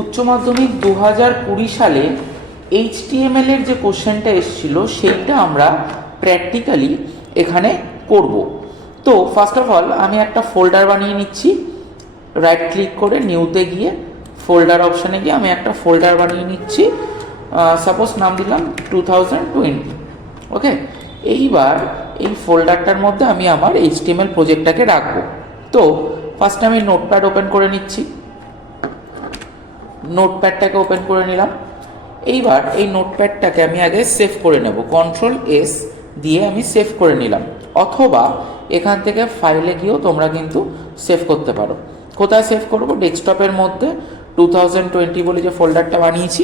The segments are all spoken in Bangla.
উচ্চ মাধ্যমিক 2020 সালে HTML এর যে কোশ্চেনটা এসেছিল সেইটা আমরা প্র্যাকটিক্যালি এখানে করব। তো ফার্স্ট অফ অল আমি একটা ফোল্ডার বানিয়ে নিচ্ছি। রাইট ক্লিক করে নিউতে গিয়ে ফোল্ডার অপশানে গিয়ে আমি একটা ফোল্ডার বানিয়ে নিচ্ছি। সাপোজ নাম দিলাম 2020। ওকে, এইবার এই ফোল্ডারটার মধ্যে আমি আমার HTML প্রজেক্টটাকে রাখবো। তো ফার্স্টে আমি নোটপ্যাড ওপেন করে নিচ্ছি। নোটপ্যাডটাকে ওপেন করে নিলাম। এইবার এই নোটপ্যাডটাকে আমি আগে সেভ করে নেব। Ctrl+S দিয়ে আমি সেভ করে নিলাম, অথবা এখান থেকে ফাইলে গিয়েও তোমরা কিন্তু সেভ করতে পারো। কোথায় সেভ করব? ডেস্কটপের মধ্যে 2020 বলে যে ফোল্ডারটা বানিয়েছি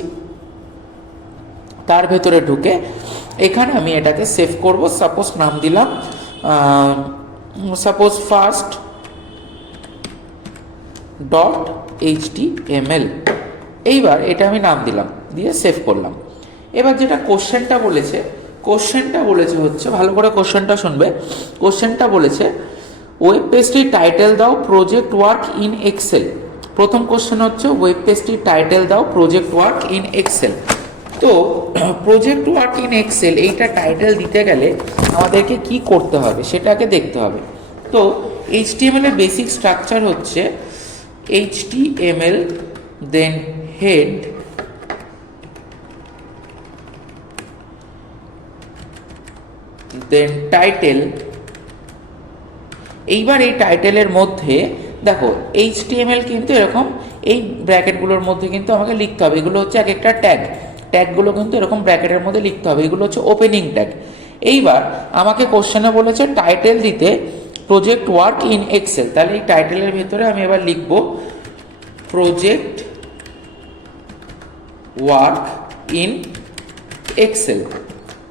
তার ভেতরে ঢুকে এখানে আমি এটাকে সেভ করব। সাপোজ নাম দিলাম সাপোজ first.html। এইবার এটা আমি নাম দিলাম, দিয়ে সেভ করলাম। এবার যেটা কোশ্চেনটা বলেছে হচ্ছে, ভালো করে কোশ্চেনটা শুনবে। কোশ্চেনটা বলেছে ওয়েব পেজটির টাইটেল দাও প্রজেক্ট ওয়ার্ক ইন এক্সেল। প্রথম কোশ্চেন হচ্ছে ওয়েব পেজটির টাইটেল দাও প্রজেক্ট ওয়ার্ক ইন এক্সেল। তো প্রজেক্ট ওয়ার্ক ইন এক্সেল এইটা টাইটেল দিতে গেলে আমাদেরকে কি করতে হবে সেটাকে দেখতে হবে। তো HTML এর বেসিক স্ট্রাকচার হচ্ছে HTML, দেন হেড, দেন টাইটেল। এইবার এই টাইটেলের মধ্যে দেখো HTML কিন্তু এরকম এই ব্র্যাকেটগুলোর মধ্যে কিন্তু আমাকে লিখতে হবে। এগুলো হচ্ছে এক একটা ট্যাগগুলো কিন্তু এরকম ব্র্যাকেটের মধ্যে লিখতে হবে। এগুলো হচ্ছে ওপেনিং ট্যাগ। এইবার আমাকে কোশ্চেনে বলেছে টাইটেল দিতে প্রজেক্ট ওয়ার্ক ইন এক্সেল। তাহলে এই টাইটেলের ভেতরে আমি এবার লিখব প্রজেক্ট ওয়ার্ক ইন এক্সেল।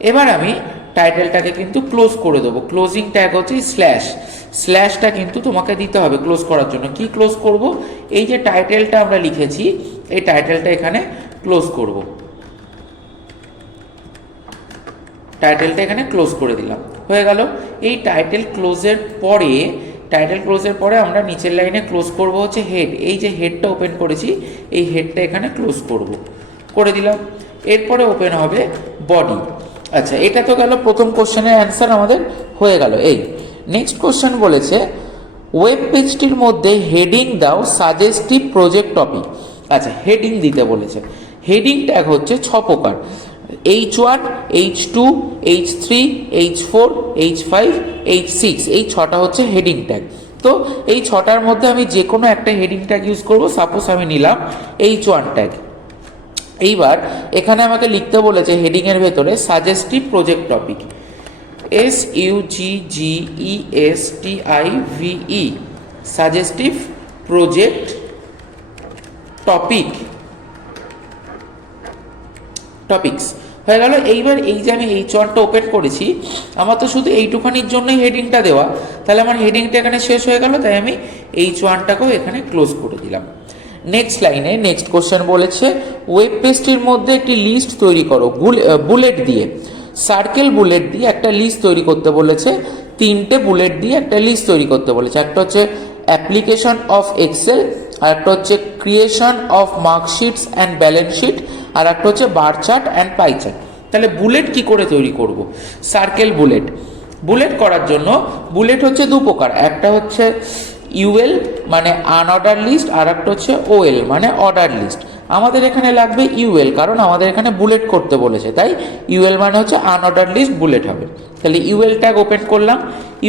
এবার আমি টাইটেলটাকে কিন্তু ক্লোজ করে দেবো। ক্লোজিং ট্যাগ হচ্ছে স্ল্যাশটা কিন্তু তোমাকে দিতে হবে ক্লোজ করার জন্য। কি ক্লোজ করব? এই যে টাইটেলটা আমরা লিখেছি এই টাইটেলটা এখানে ক্লোজ করব। টাইটেলটা এখানে ক্লোজ করে দিলাম, হয়ে গেল। এই টাইটেল ক্লোজের পরে আমরা নিচের লাইনে ক্লোজ করব হচ্ছে হেড। এই যে হেডটা ওপেন করেছি এই হেডটা এখানে ক্লোজ করে দিলাম। এরপরে ওপেন হবে বডি। আচ্ছা, এটা তো গেল প্রথম কোশ্চেনের অ্যান্সার আমাদের হয়ে গেল। এই নেক্সট কোশ্চেন বলেছে ওয়েব পেজটির মধ্যে হেডিং দাও সাজেস্টিভ প্রজেক্ট টপিক। আচ্ছা, হেডিং দিতে বলেছে। হেডিং ট্যাগ হচ্ছে 6 প্রকার: H1, H2, H3, H4, H5, H6। এই 6টা হচ্ছে হেডিং ট্যাগ। তো এই 6টার মধ্যে আমি যে কোনো একটা হেডিং ট্যাগ ইউজ করব। সাপোজ আমি নিলাম H1 ট্যাগ। এইবার এখানে আমাকে লিখতে বলেছে হেডিংয়ের ভেতরে suggestive project topic, SUGGESTIVE, suggestive project topics হয়ে গেল। এইবার এই যে আমি H1টা ওপেন করেছি, আমার তো শুধু এইটুখানির জন্যই হেডিংটা দেওয়া, তাহলে আমার হেডিংটা এখানে শেষ হয়ে গেল। তাই আমি H1টাকেও এখানে ক্লোজ করে দিলাম। নেক্সট লাইনে নেক্সট কোশ্চেন বলেছে ওয়েব পেজটির মধ্যে একটি লিস্ট তৈরি করো বুলেট দিয়ে। সার্কেল বুলেট দিয়ে একটা লিস্ট তৈরি করতে বলেছে। 3টে বুলেট দিয়ে একটা লিস্ট তৈরি করতে বলেছে। একটা হচ্ছে অ্যাপ্লিকেশন অফ এক্সেল, আর একটা হচ্ছে creation of marksheets and balance sheet, আর একটা হচ্ছে bar chart and pie chart. তাহলে বুলেট কি করে তৈরি করব? সার্কেল বুলেট করার জন্য বুলেট হচ্ছে 2 প্রকার। একটা হচ্ছে UL মানে আনঅর্ডার লিস্ট, আর একটা হচ্ছে OL মানে অর্ডার লিস্ট। আমাদের এখানে লাগবে UL, কারণ আমাদের এখানে বুলেট করতে বলেছে, তাই UL মানে হচ্ছে আনঅর্ডার লিস্ট বুলেট হবে। তাহলে UL ট্যাগ ওপেন করলাম।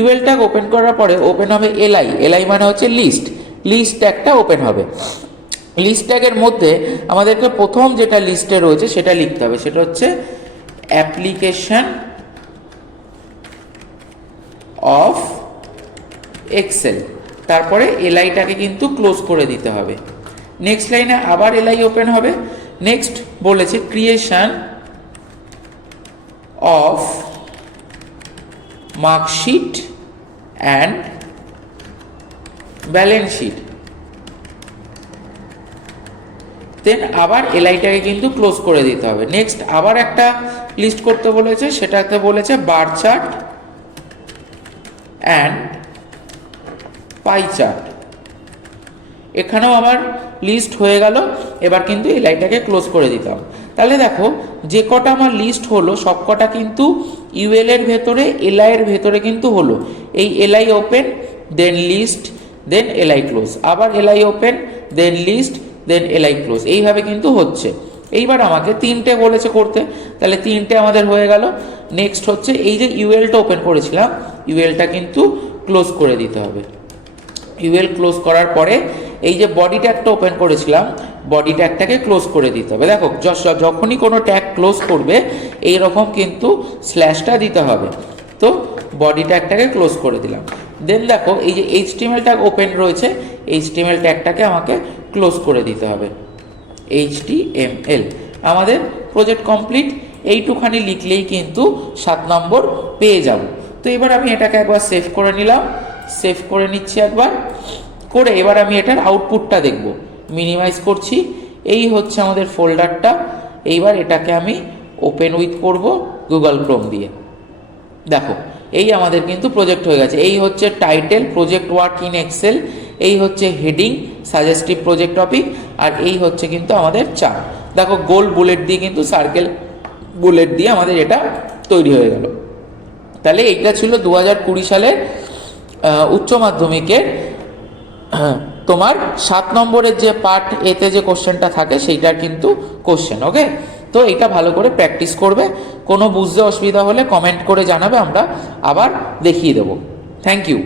UL ট্যাগ ওপেন করার পরে ওপেন হবে LI মানে হচ্ছে লিস্ট ট্যাগটা ওপেন হবে। লিস্ট ট্যাগের মধ্যে আমাদেরকে প্রথম যেটা লিস্টে রয়েছে সেটা লিখতে হবে। সেটা হচ্ছে অ্যাপ্লিকেশন অফ এক্সেল। তারপরে LIটাকে কিন্তু ক্লোজ করে দিতে হবে। নেক্সট লাইনে আবার LI ওপেন হবে। নেক্সট বলেছে creation of marksheet and balance sheet. Then আবার LIটাকে কিন্তু ক্লোজ করে দিতে হবে। নেক্সট আবার একটা লিস্ট করতে বলেছে, সেটাতে বলেছে বার চার্ট অ্যান্ড পাই চার্ট। এখানেও আমার লিস্ট হয়ে গেল। এবার কিন্তু এলআইটাকে ক্লোজ করে দিতাম। তাহলে দেখো যে কটা আমার লিস্ট হলো সব কটা কিন্তু ইউএল এর ভেতরে এলআই এর ভেতরে কিন্তু হলো। এই এলআই ওপেন, দেন লিস্ট, দেন এলআই ক্লোজ, আবার এলআই ওপেন, দেন লিস্ট, দেন এলআই ক্লোজ, এইভাবে কিন্তু হচ্ছে। এইবার আমাকে 3টে বলেছে করতে, তাহলে 3টে আমাদের হয়ে গেল। নেক্সট হচ্ছে এই যে ইউএলটা ওপেন করেছিলাম, ইউএলটা কিন্তু ক্লোজ করে দিতে হবে। ইউএল ক্লোজ করার পরে এই যে বডি ট্যাগটা ওপেন করেছিলাম, বডি ট্যাগটাকে ক্লোজ করে দিতে হবে। দেখো যখনই কোনো ট্যাগ ক্লোজ করবে এইরকম কিন্তু স্ল্যাশটা দিতে হবে। তো বডি ট্যাগটাকে ক্লোজ করে দিলাম। দেন দেখো এই যে এইচটিএমএল ট্যাগ ওপেন রয়েছে, এইচটিএমএল ট্যাগটাকে আমাকে ক্লোজ করে দিতে হবে। HTML, আমাদের প্রজেক্ট কমপ্লিট। এইটুখানি লিখলেই কিন্তু 7 নম্বর পেয়ে যাব। তো এবার আমি এটাকে একবার সেভ করে নিলাম, সেভ করে নিচ্ছি একবার করে। এবার আমি এটার আউটপুটটা দেখব। মিনিমাইজ করছি, এই হচ্ছে আমাদের ফোল্ডারটা। এইবার এটাকে আমি ওপেন উইথ করব গুগল ক্রোম দিয়ে। দেখো এই আমাদের কিন্তু প্রজেক্ট হয়ে গেছে। এই হচ্ছে title, project work in Excel, এই হচ্ছে হেডিং, সাজেস্টিভ প্রজেক্ট টপিক, আর এই হচ্ছে কিন্তু আমাদের চার্ট। দেখো গোল বুলেট দিয়ে কিন্তু সার্কেল বুলেট দিয়ে আমাদের এটা তৈরি হয়ে গেল। তাহলে এইটা ছিল 2020 সালের উচ্চ মাধ্যমিকের তোমার 7 নম্বরের যে পার্ট এতে যে কোশ্চেনটা থাকে সেইটার কিন্তু কোশ্চেন। ওকে, তো এটা ভালো করে প্র্যাকটিস করবে। কোনো বুঝতে অসুবিধা হলে কমেন্ট করে জানাবে, আমরা আবার দেখিয়ে দেবো। Thank you.